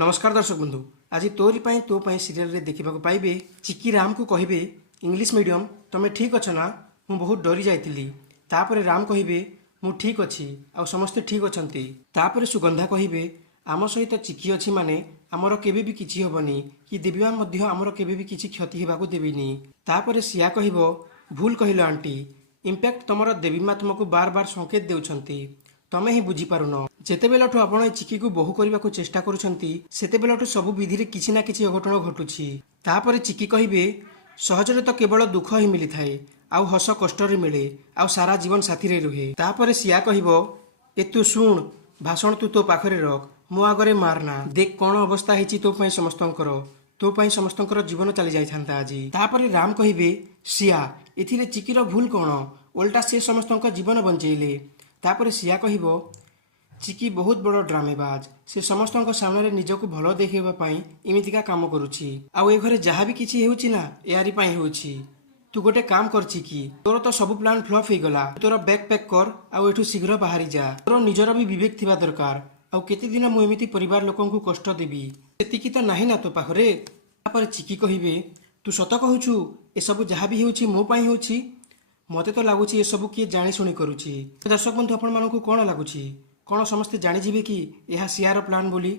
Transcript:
नमस्कार दर्शक बंधु। आज तोरी पाई तो पाई सीरियल रे देखा पाइबे चिकी राम को कहिबे इंग्लिश मीडियम तमे ठीक अछ ना, मु बहुत डरी जाइतिली। तापरे राम कहिबे मु ठीक अछि आ समस्ते ठीक अछंती। तापरे सुगंधा कहिबे आम सहित चिकी अछि माने आमर केबे भी किछि हबनी कि देवीमा मध्य आमर केबे भी किछि क्षति हेबाकू देबिनी। तापरे सिया कहिबो भूल कहिलो आंटी, इम्पैक्ट तमर देवीमा तुमको बार बार संकेत देउछंती, तमे ही बुझी पारुन। जेतेबेलठु आपण चिकी को बहु करने चेष्टा करुछंती सेतेबेलठु सबु विधि किछि ना किछि अघटन घटुछि। तापरे चिकी कहिबे सहजरे तो केवल दुख ही मिली थाए, आउ हस कष्ट रे मिले, आउ सारा जीवन साथी रे रुहे। तापरे सिया कहिबो ए तू सुन भाषण तू तो पाखरे रख, मो आगरे मारना। देख कौन अवस्था हेछि तो पई समस्तंकर, तो पई समस्तंकर जीवन चली जाई थांता आजी। तापरे राम कहिबे सिया एथिरे चिकीर भूल कौन, ओल्टा से समस्तंकर जीवन बंचेइले। तापरे सिया कहिबो चिकी बहुत बड़ ड्रामेबाज, से समस्त सामने निजक भल देखा इमितिका काम करुछि। आउ ए घरे जहाँ भी किछि हेउछि ना यारी पाई हेउछि। तू गोटे काम कर चिकी, तोर तो सब प्लान फ्लॉप हो गला, तोर बैग पैक कर आउ एठू शीघ्र बाहरी जा। तोर निजर भी विवेक थिबा दरकार। आउ केते दिन मु एमिति परिवार लोकंकु कष्ट देबी सेतिकी तो नाही ना तो पाखरे। तापर चिकी कहिबे तू सत कहूछु, ए सब जहाँ भी हेउछि मो पाई हेउछि। मते तो लागुछि ए सब किए जानी शुणी करुछि। दर्शक बंधु आपण मानकु कोन लागुछि, कौन समस्ते जानी कि यह सियार प्लान बोली।